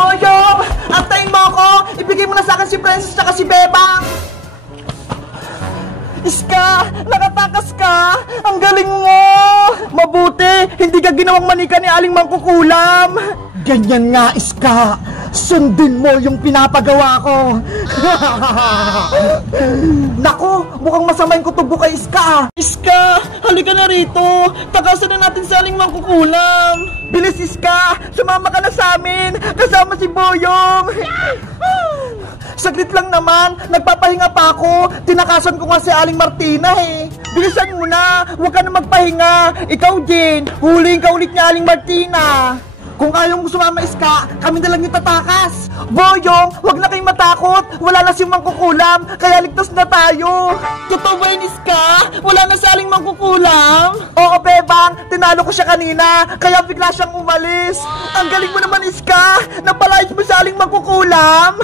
Boyong! Antayin mo ako! Ibigay mo na sa akin si Princess tsaka si Bebang! Iska! Nakatakas ka! Ang galing mo! Mabuti! Hindi ka ginawang manika ni Aling Mangkukulam! Ganyan nga, Iska! Sundin mo yung pinapagawa ko! Naku! Mukhang masama yung kutubo kay Iska! Iska! Halika na rito! Takasan na natin si Aling Mangkukulam! Bilis, Iska! Sumama ka na sa amin! Kasama si Boyong! Saglit lang naman! Nagpapahinga pa ako! Tinakasan ko nga si Aling Martina eh! Bilisan mo na! Huwag ka na magpahinga! Ikaw din! Huliin ka ulit niya Aling Martina! Kung ayaw mo sumama, Iska, kami na lang yung tatakas. Boyong, wag na kayong matakot. Wala na si Mangkukulam, kaya ligtas na tayo. Totoo ba yun, Iska? Wala na si Aling Mangkukulam? Oo, Bebang, tinalo ko siya kanina, kaya bigla siyang umalis. Ang galing mo naman, Iska. Napalayas mo si Aling Mangkukulam.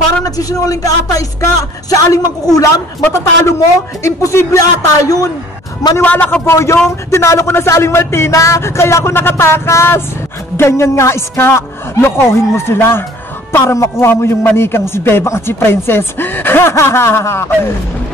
Parang nagsisinungaling ka ata, Iska. Si Aling Mangkukulam, matatalo mo? Imposible ata yun. Maniwala ka, Boyong! Tinalo ko na sa Aling Martina, kaya ako nakatakas! Ganyan nga, Iska! Lokohin mo sila para makuha mo yung manikang si Bebang at si Princess!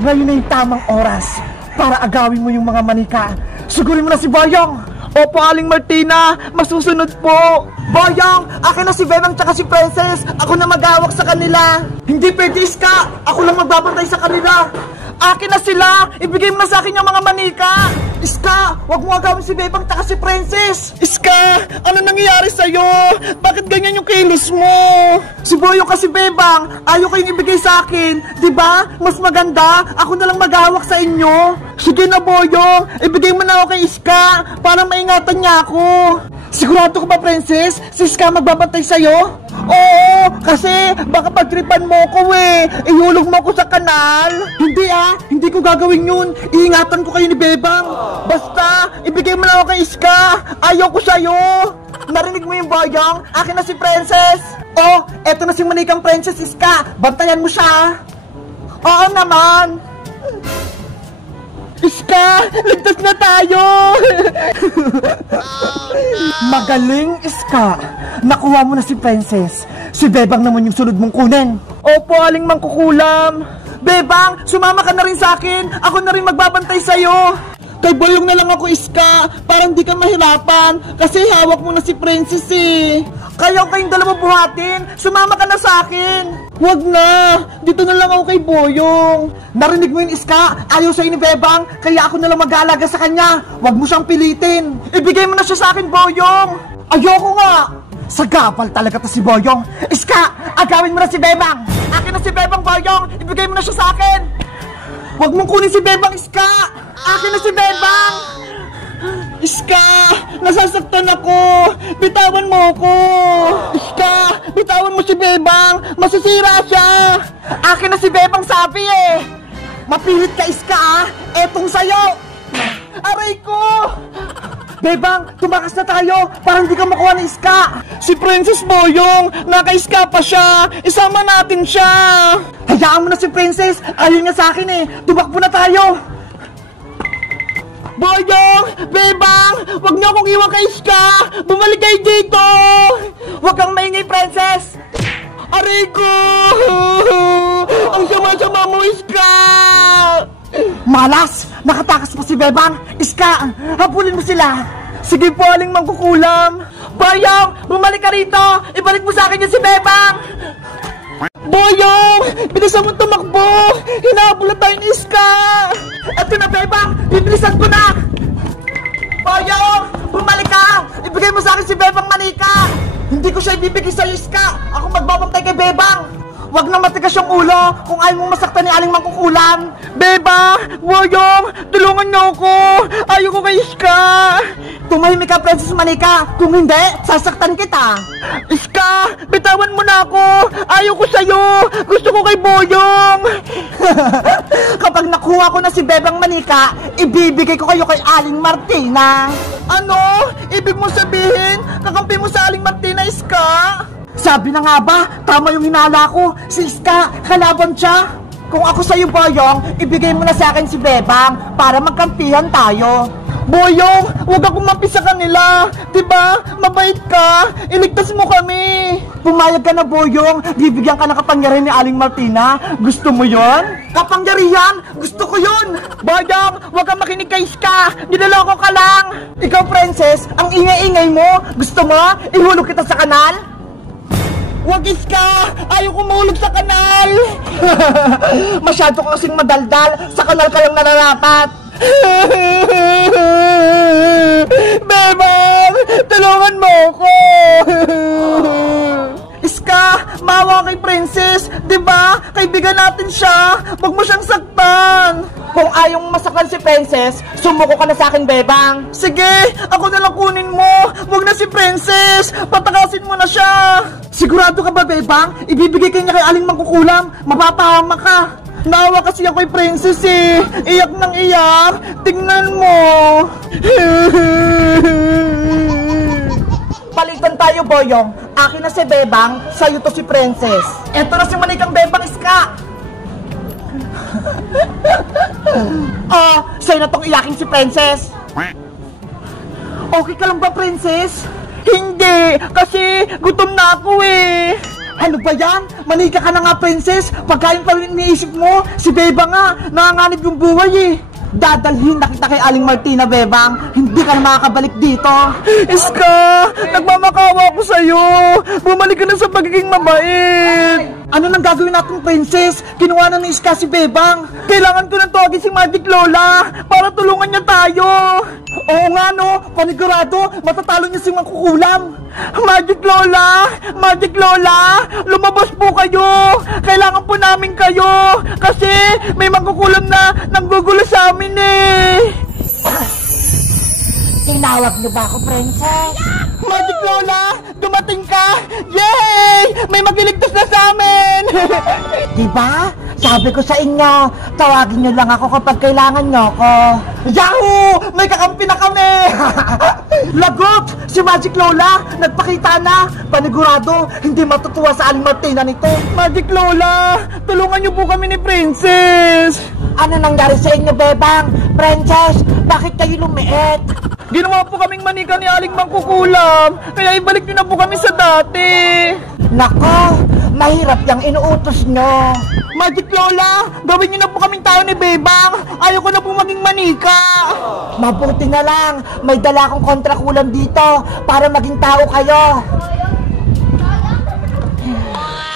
Ngayon na yung tamang oras para agawin mo yung mga manika! Sigurin mo na si Boyong! Opo, Aling Martina! Masusunod po! Boyong! Akin na si Bebang tsaka si Princess! Ako na mag-awak sa kanila! Hindi pwede, Iska! Ako lang magbabantay sa kanila! Akin na sila! Ibigay mo na sa akin yung mga manika! Iska! Huwag mo agawin si Bebang taka si Princess! Iska! Ano nangyayari sa'yo? Bakit ganyan yung kilos mo? Si Boyong kasi Bebang! Ayaw kayong ibigay sa akin! Diba? Mas maganda! Ako na lang maghahawak sa inyo! Sige na, Boyong! Ibigay mo na ako kay Iska! Para maingatan niya ako! Sigurado ka ba, Princess? Si Iska magbabantay sa'yo? Oo, kasi baka pagtripan mo ko eh. Ihulog mo ko sa kanal. Hindi hindi ko gagawin yun. Iingatan ko kayo ni Bebang. Basta, ibigay mo na ako kay Iska. Ayaw ko sa'yo. Narinig mo yung Boyong? Akin na si Princess. Oh, eto na si manikang Princess, Iska. Bantayan mo siya. Oo naman. Iska, ligtas na tayo! Magaling, Iska. Nakuha mo na si Princess. Si Bebang naman yung sunod mong kunin. Opo, Aling Mangkukulam. Bebang, sumama ka na rin sa akin. Ako na rin magbabantay sa'yo. Kay Boyong na lang ako, Iska. Parang di ka mahirapan. Kasi hawak mo na si Princess eh. Kayo kayong dalawa buhatin. Sumama ka na sa akin. Huwag na. Dito na lang ako kay Boyong. Narinig mo yun, Iska? Ayaw sa'yo ni Bebang. Kaya ako na lang mag-aalaga sa kanya. Huwag mo siyang pilitin. Ibigay mo na siya sa akin, Boyong. Ayoko nga. Sagapal talaga to si Boyong. Iska, agawin mo na si Bebang. Akin na si Bebang, Boyong. Ibigay mo na siya sa akin. Huwag mong kunin si Bebang, Iska. Akin na si Bebang. Iska, nasasaktan ako. Bitawan mo ako. Iska, bitawan mo si Bebang. Masisira siya. Akin na si Bebang, sabi eh. Mapilit ka, Iska Etong sayo. Aray ko. Bebang, tumakas na tayo. Parang di ka makuha ng Iska. Si Princess Boyong, naka-Iska pa siya. Isama natin siya. Hayaan mo na si Princess. Ayaw niya sa akin eh. Tumakbo na tayo. Boyong! Bebang! Huwag niyo akong iwan kay Iska! Bumalik kayo dito! Huwag kang maingay, Princess! Aray ko! Ang sama-sama mo, Iska! Malas! Nakatakas pa si Bebang! Iska! Habulin mo sila! Sige po, Aling Mangkukulam! Boyong! Bumalik ka rito! Ibalik mo sa akin yung si Bebang! Boyong! Bilisan mo tumakbo! Hinahabol na tayo ni Iska! Eto na, Bebang! Bibilisan ko na! Boyong! Bumalik ka! Ibigay mo sa akin si Bebang manika! Hindi ko siya ibibigay sa'yo, Iska! Ako magbabantay kay Bebang! Huwag na matigas yung ulo kung ayaw mong masaktan ni Aling Mangkukulam! Bebang! Boyong! Tulungan niyo ako! Ayaw ko kay Iska! Tumahimik ka, Princess Manika! Kung hindi, sasaktan kita! Iska! Bitawan mo na ako! Ayaw ko sa'yo! Gusto ko kay Boyong! Kapag nakuha ko na si Bebang Manika, ibibigay ko kayo kay Aling Martina! Ano? Ibig mo sabihin, kakampi mo sa Aling Martina, Iska? Sabi na nga ba, tama yung hinala ko. Si Iska, kalaban siya. Kung ako sa'yo, Boyong, ibigay mo na sa akin si Bebang para magkampihan tayo. Boyong, huwag akong mapi sa kanila. Diba? Mabait ka. Iligtas mo kami. Pumayag ka na, Boyong. Bibigyan ka ng kapangyarihan ni Aling Martina. Gusto mo yon? Kapangyarihan? Gusto ko yon. Boyong, huwag kang makinig kay Iska. Niloloko ka lang. Ikaw, Princess, ang ingay-ingay mo. Gusto mo? Ihulog kita sa kanal? Wag, Iska! Ayaw ko mahulog sa kanal! Masyado ka kasing madaldal. Sa kanal ka lang nararapat. Bebang! Tulungan mo ako! Iska! Maawa kay Princess! Diba? Kaibigan natin siya! Huwag mo siyang saktan! Kung ayaw masaktan si Princess, sumuko ka na sa akin, Bebang! Sige! Ako na lang kunin mo! Huwag na si Princess! Patakasin mo na siya! Sigurado ka ba, Bebang? Ibibigay ka niya kay Aling Mangkukulam! Mapapahama ka! Naawa kasi ako kay Princess eh! Iyak nang iyak! Tingnan mo! Palitan tayo, Boyong. Akin na si Bebang, sa'yo to si Princess. Eto na si manikang Bebang, Iska! Oh, sa'yo na tong iyakin si Princess. Okay ka lang ba, Princess? Hindi, kasi gutom na ako eh. Ano ba yan? Manika ka na nga, Princess. Pagkain pa rin iniisip mo, si Bebang nga, nanganganib yung buhay eh. Dadalhin na kita kay Aling Martina, Bebang. Hindi ka na makakabalik dito. Iska, nagmamakawa ko sa'yo. Bumalik ka na sa pagiging mabait. Ano nang gagawin natin, Princess? Kinuha na ni Iska si Bebang. Kailangan ko nang tawagin si Magic Lola para tulungan niya tayo. Oo nga no, panigurado, matatalo niya si Mangkukulam. Magic Lola! Magic Lola! Lumabas po kayo! Kailangan po namin kayo! Kasi may Mangkukulam na nanggugulo sa amin eh! Tinawag niyo ba ako, Princess? Magic Lola! Dumating ka! Yay! May magliligtas na sa amin! Diba? Sabi ko sa inyo, tawagin niyo lang ako kapag kailangan niyo ako. Yahoo! May kakampi na kami! Lagot! Si Magic Lola, nagpakita na! Panigurado, hindi matutuwa sa Aling Martina nito. Magic Lola, tulungan niyo po kami ni Princess! Ano nangyari sa inyo, Bebang? Princess, bakit kayo lumiit? Ginawa po kaming manika ni Aling Mangkukulam, kaya ibalik niyo na po kami sa dati. Nako, mahirap yung inuutos nyo. Magic Lola, gawin niyo na po kaming tao ni Bebang. Ayoko na po maging manika. Mabuti na lang, may dala akong kontrakulam dito para maging tao kayo.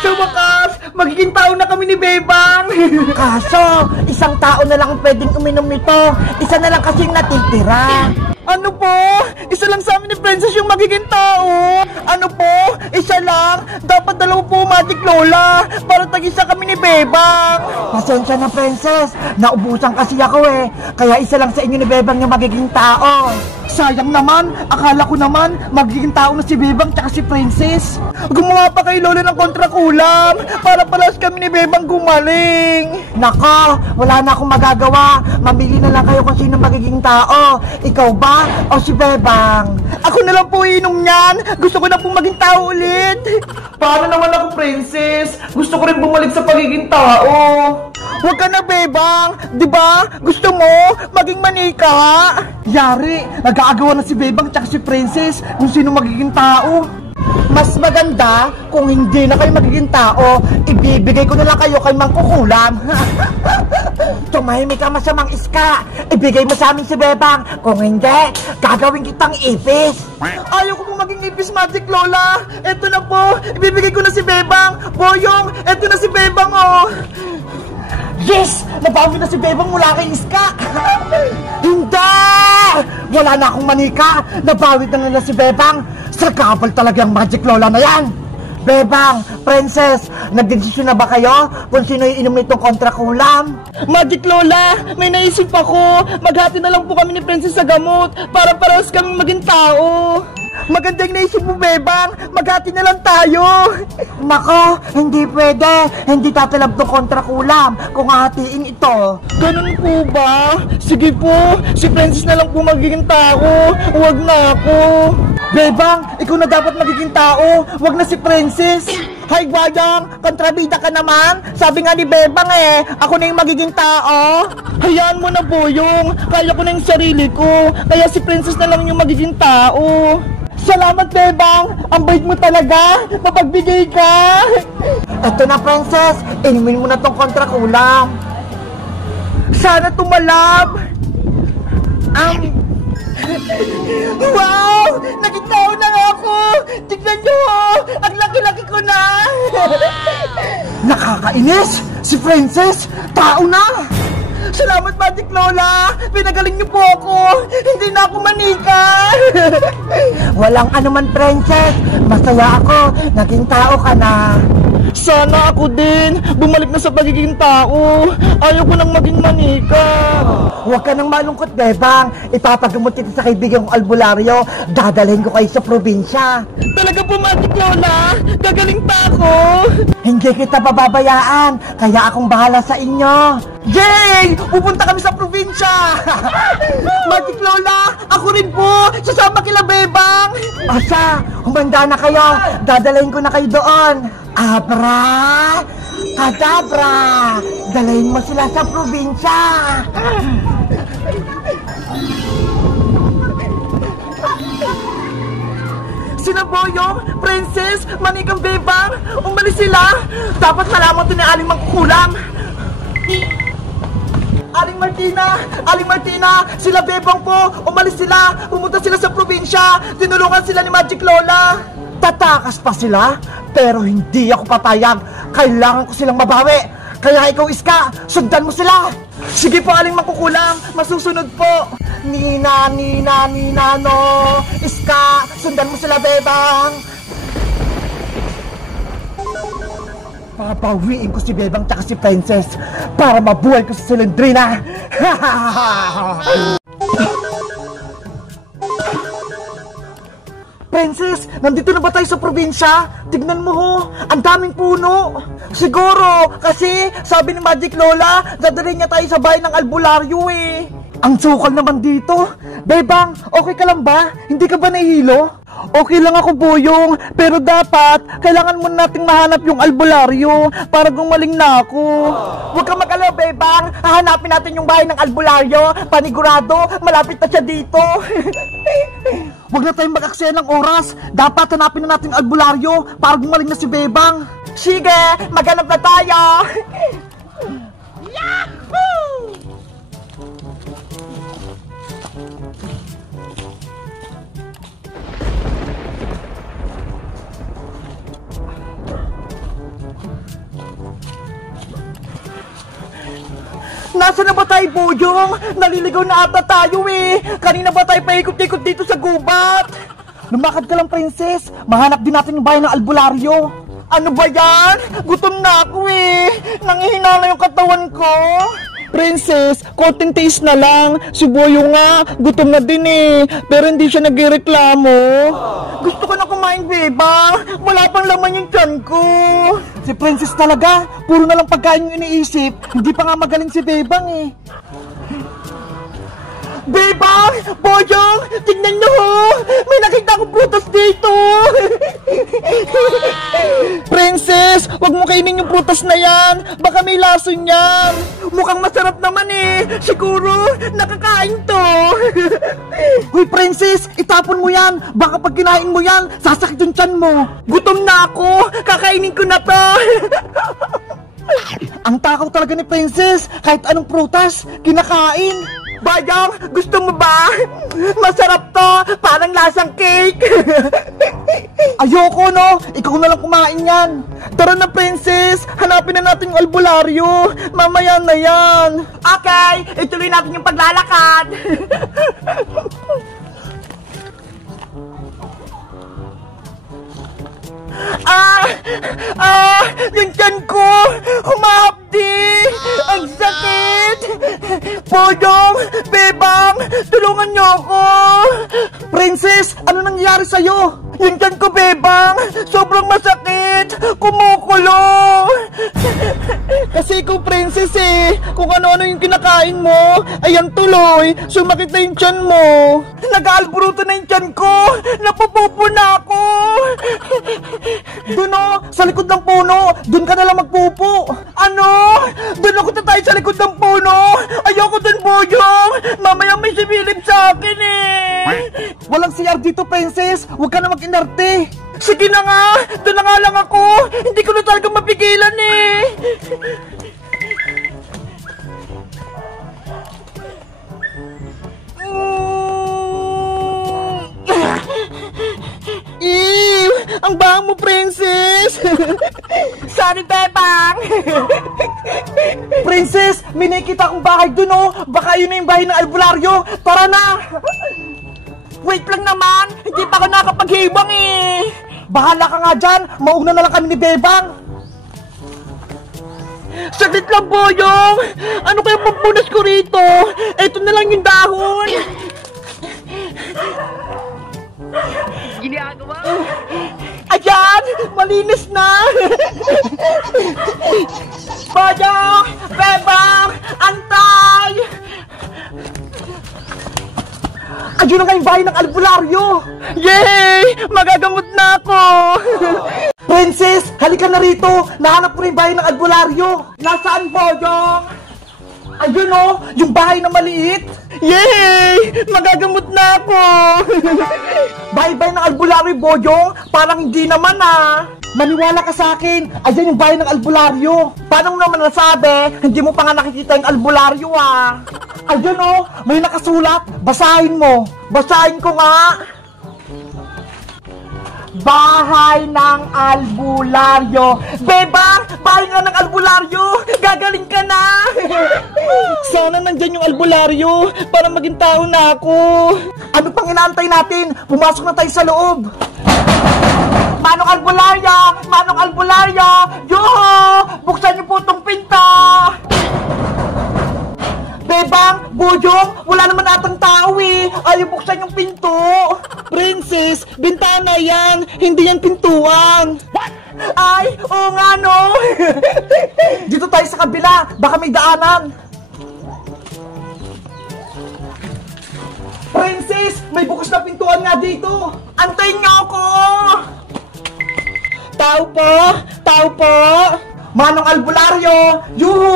Sa wakas, magiging tao na kami ni Bebang. Kaso, isang tao na lang pwedeng uminom nito. Isa na lang kasing natitira. Ano po? Isa lang sa amin ni Princess yung magiging tao. Ano po? Isa lang? Dapat dalawa po, Magic Lola, para tag-isa kami ni Bebang. Pasensya na, Princess. Naubusan kasi ako eh. Kaya isa lang sa inyo ni Bebang yung magiging tao. Sayang naman. Akala ko naman magiging tao na si Bebang tsaka si Princess. Gumawa pa kay Lola ng kontrakulam para palas kami ni Bebang gumaling. Nako, wala na akong magagawa. Mamili na lang kayo kung sino magiging tao. Ikaw ba o si Bebang? Ako na lang po inom niyan. Gusto ko na po maging tao ulit. Paano naman ako, Princess? Gusto ko rin bumalik sa pagiging tao. Huwag ka na, Bebang. Diba? Gusto mo maging manika? Yari, nag-aagawa na si Bebang tsaka si Princess kung sino magiging tao. Mas maganda kung hindi na kayo magiging tao, ibibigay ko na lang kayo kay Mangkukulam. Tumahimik ka, masamang Iska. Ibigay mo sa amin si Bebang. Kung hindi, gagawin kitang ipis. Ayaw ko po maging ipis, Magic Lola. Eto na po, ibibigay ko na si Bebang. Boyong, eto na si Bebang oh. Yes! Nabawi na si Bebang mula kay Iska. Hindi! Wala na akong manika. Nabawi na nila si Bebang. Sagabal talaga ang Magic Lola na yan. Bebang, Princess, nagdesisyon na ba kayo kung sino yung inom nitong kontrakulam? Magic Lola, may naisip ako. Maghati na lang po kami ni Princess sa gamot para parehas kaming maging tao. Magandang naisip mo, Bebang. Maghati na lang tayo. Nako, hindi pwede. Hindi tatalab tong kontrakulam kung hatiin ito. Ganun po ba? Sige po, si Princess na lang po magiging tao. Huwag na ako. Bebang, ikaw na dapat magiging tao. Huwag na si Princess. Hay, Guayang! Kontrabida ka naman! Sabi nga ni Bebang ako na yung magiging tao! Hayaan mo na, Boyong! Kaya ko na yung sarili ko! Kaya si Princess na lang yung magiging tao! Salamat, Bebang! Ang bait mo talaga! Mapagbigay ka! Eto na, Princess! Inumin mo na tong kontrakulam! Sana tumalab! Wow! Naging tao na nga ako! Tignan nyo! Ang laki-laki ko na! Nakakainis! Si Princess! Tao na! Salamat, Magic Lola! Pinagaling niyo po ako! Hindi na ako manika! Walang anuman, Princess! Masaya ako! Naging tao ka na! Sana ako din! Bumalik na sa pagiging tao! Ayaw ko nang maging manika! Huwag ka nang malungkot, Bebang! Ipapagamot ito sa kaibigan kong albularyo! Dadalhin ko kayo sa probinsya! Talaga po, Magic Lola! Gagaling pa ako! Hindi kita pababayaan! Kaya akong bahala sa inyo! Yay! Pupunta kami sa probinsya! Magic Lola! Ako rin po! Sasama kila Bebang! Asa! Humanda na kayo! Dadalhin ko na kayo doon! Abra! Kadabra! Dalahin mo sila sa probinsya! Sina Boyong, Princess, Manikang Bebang, umalis sila! Dapat malaman ito ni Aling Mangkukulam! Aling Martina, sila Bebang po, umalis sila, pumunta sila sa probinsya, tinulungan sila ni Magic Lola. Tatakas pa sila, pero hindi ako papayag, kailangan ko silang mabawi. Kaya ikaw, Iska, sundan mo sila. Sige po, Aling Mangkukulam, masusunod po. Nina, no, Iska, sundan mo sila, Bebang. Papawiin ko si Bebang tsaka si Princess para mabuhay ko si Silindrina. Princess, nandito na ba tayo sa probinsya? Tignan mo ho, ang daming puno. Siguro, kasi sabi ni Magic Lola, dadalhin niya tayo sa bahay ng albularyo Ang sukal naman dito. Bebang, okay ka lang ba? Hindi ka ba nahihilo? Okay lang ako, Boyong, pero dapat kailangan muna nating mahanap yung albularyo para gumaling na ako. Huwag kang mag-alala, Bebang. Hahanapin natin yung bahay ng albularyo. Panigurado, malapit na siya dito. Huwag na tayong mag-aksaya ng oras. Dapat hanapin na natin yung albularyo para gumaling na si Bebang. Sige, maghanap na tayo. Yahoo! Nasaan na ba tayo, Boyong? Naliligaw na ata tayo Kanina ba tayo paikot-ikot dito sa gubat? Lumakad ka lang, Princess. Mahanap din natin yung bahay ng albularyo. Ano ba yan? Gutom na ako Nangihina na yung katawan ko. Princess, konting taste na lang. Si Boyong nga, gutom na din pero hindi siya nagreklamo. Gusto ko na kumain, Bebang. Wala pang laman yung tiyan ko. Si Princess talaga, puro na lang pagkain yung iniisip. Hindi pa nga magaling si Bebang Bebang! Boyong! Tignan nyo May nakita akong prutas dito! Princess! Huwag mo kainin yung prutas na yan! Baka may lason yan! Mukhang masarap naman Siguro, nakakain to! Hoy, Princess! Itapon mo yan! Baka pag kinain mo yan, sasakit yung tiyan mo! Gutom na ako! Kakainin ko na to! Ang takaw talaga ni Princess! Kahit anong prutas, kinakain! Bayang, gusto mo ba? Masarap to, parang lasang cake. Ayoko no, ikaw na lang kumain yan. Tara na, Princess, hanapin na natin yung albularyo. Mamaya na yan. Okay, ituloy natin yung paglalakad. Yung tiyan ko, humahapdi. Ang sakit. Boyong, Bebang, tulungan niyo ako. Princess, ano nangyari sa'yo? Yung tiyan ko, Bebang, sobrang masakit. Kumukulo. Kasi ikaw, Princess kung ano-ano yung kinakain mo, ayan tuloy, sumakit na yung tiyan mo. Nag-aalburuto na yung tiyan ko. Napupupo na ako. Doon o, sa likod ng puno. Doon ka nalang magpupo. Ano? Doon ako tayo sa likod ng puno. Ayoko doon, Boyong. Mamaya may sibilip sa akin eh. Walang CR dito, Princess. Huwag ka na mag-inarte. Sige na nga. Doon na nga lang ako. Hindi ko na talaga mapigilan eh. Ew! Ang baho mo, Princess! Sorry, Bebang! Princess, may nakikita akong bahay dun, oh! Baka yun na yung bahay ng albularyo! Tara na! Wait lang naman! Hindi pa ako nakapaghibang eh! Bahala ka nga dyan! Mauna na lang kami ni Bebang! Saglit lang, Boyong! Ano kaya pampunas ko rito? Eto na lang yung dahon! Ginagawa? Ayan! Malinis na! Boyong! Bebang! Antay! Ayun na nga yung bahay ng albularyo! Yay! Magagamot na ako! Princess! Halika na rito! Nahanap ko na yung bahay ng albularyo! Nasaan, Boyong? Ayun o! Yung bahay na maliit! Yay! Magagamot na ako! Bahay-bahay ng albularyo, Boyong! Parang hindi naman ah! Maniwala ka sa akin! Ayan yung bahay ng albularyo! Paano mo naman nasabi? Hindi mo pa nga nakikita yung albularyo ah! Ayun o! May nakasulat! Basahin mo! Basahin ko nga! Bahay ng albularyo! Bebang! Bahay nga ng albularyo! Gagaling ka na! Sana nandyan yung albularyo para maging tao na ako! Ano pang inaantay natin? Pumasok na tayo sa loob! Manong albularyo! Manong albularyo! Yoho! Buksan niyo po itong pinto! Bebang! Boyong! Wala naman atang tao eh! Ayaw buksan yung pinto! Princess! Bintana yan! Hindi yan pintuan! What? Ay! Oo nga no! Dito tayo sa kabila! Baka may daanan! Princess! May bukas na pintuan nga dito! Antayin niyo ako! Tao po! Tao po! Manong albularyo! Yuhu!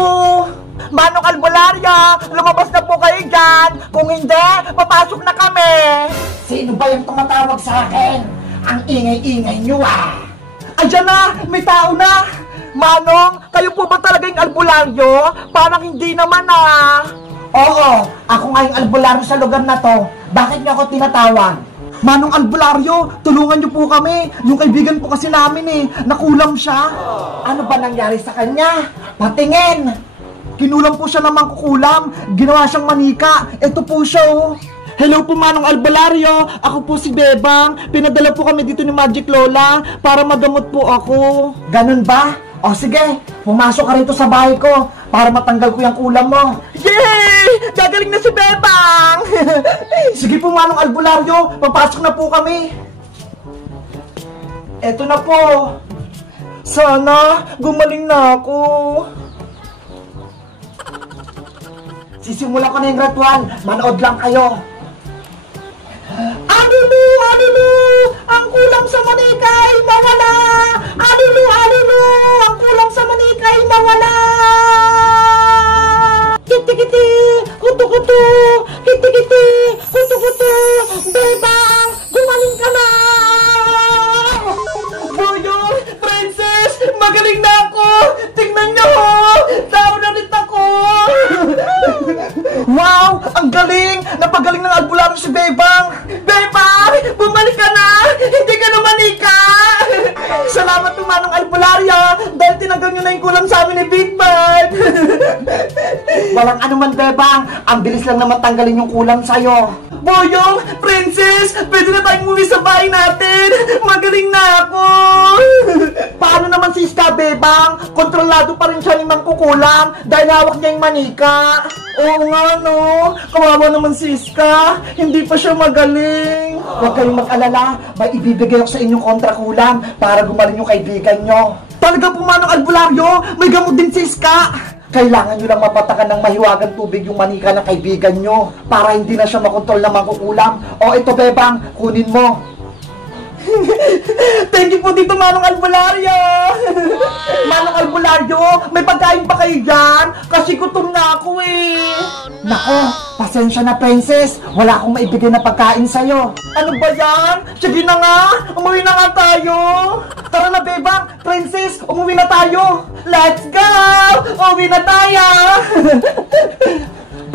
Manong albularyo! Lumabas na po kayo dyan! Kung hindi, papasok na kami! Sino ba yung tumatawag sa akin? Ang ingay-ingay nyo ah! Ayan na! May tao na! Manong, kayo po ba talaga yung albularyo? Parang hindi naman ah! Oo, ako nga yung albularyo sa lugar na to. Bakit niyo ako tinatawag? Manong albularyo, tulungan niyo po kami. Yung kaibigan po kasi namin eh, nakulam siya. Ano ba nangyari sa kanya? Patingin! Kinulam po siya ng mangkukulam. Ginawa siyang manika. Ito po siya oh. Hello po Manong albularyo. Ako po si Bebang. Pinadala po kami dito ni Magic Lola para magamot po ako. Ganun ba? O sige, pumasok ka rito sa bahay ko para matanggal ko yung kulam mo. Yay! Gagaling na si Bebang! Sige po Manong albularyo, papasok na po kami. Eto na po. Sana gumaling na ako. Sisimulan ko na yung ritual. Manood lang kayo. Alulu! Alulu! Ang kulam sa manika ay mawala! Alulu! Alulu! Ang kulam sa manika ay mawala! Kiti-kiti! Kutu-kutu! Kiti-kiti! Kutu-kutu! Bebang! Gumaling ka na! Boyong! Princess! Magaling na ako! Tingnan niyo ho! Tao na rin ako! Wow! Ang galing! Napagaling ng albularyo si Bebang! Bebang! Bumalik ka na! Hindi ka na manika! Salamat po Manong albularyo dahil tinanggal nyo na yung kulam sa amin ni Big Bird! Walang anuman Bebang! Ang bilis lang naman tanggalin yung kulam sa'yo! Boyong! Princess! Pwede na tayong muli sa bahay natin! Magaling na ako! Paano naman si Iska Bebang? Kontrolado pa rin siya ni Mangkukulam dahil hawak niya yung manika! Oo nga no! Kawawa naman si Iska! Hindi pa siya magaling! Huwag kayong mag-alala, may ibibigay ako sa inyong kontrakulam para gumaling yung kaibigan nyo. Talaga po Manong albularyo, may gamot din si Iska! Kailangan nyo lang mapatakan ng mahiwagang tubig yung manika ng kaibigan nyo para hindi na siya makontrol ng mangkukulam. O ito Bebang, kunin mo. Thank you po dito Manong albularyo! albularyo! Manong albularyo, may pagkain pa kayo dyan? Kasi gutom na ako eh. Nako, pasensya na princess. Wala akong maibigay na pagkain sa'yo. Ano ba yan? Sige na nga, umuwi na nga tayo. Tara na bebang, princess, umuwi na tayo. Let's go! Umuwi na tayo!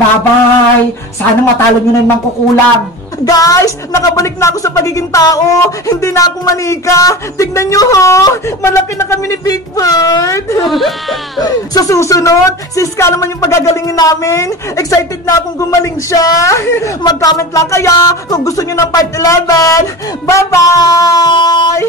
Bye-bye! Sana matalo nyo na yung mangkukulam. Guys, nakabalik na ako sa pagiging tao. Hindi na ako manika. Tignan nyo ho, malaki na kami ni Big Bird. Sa susunod, si Ska naman yung pagagalingin namin. Excited na akong gumaling siya. Mag-comment lang kaya kung gusto nyo ng part 11. Bye-bye!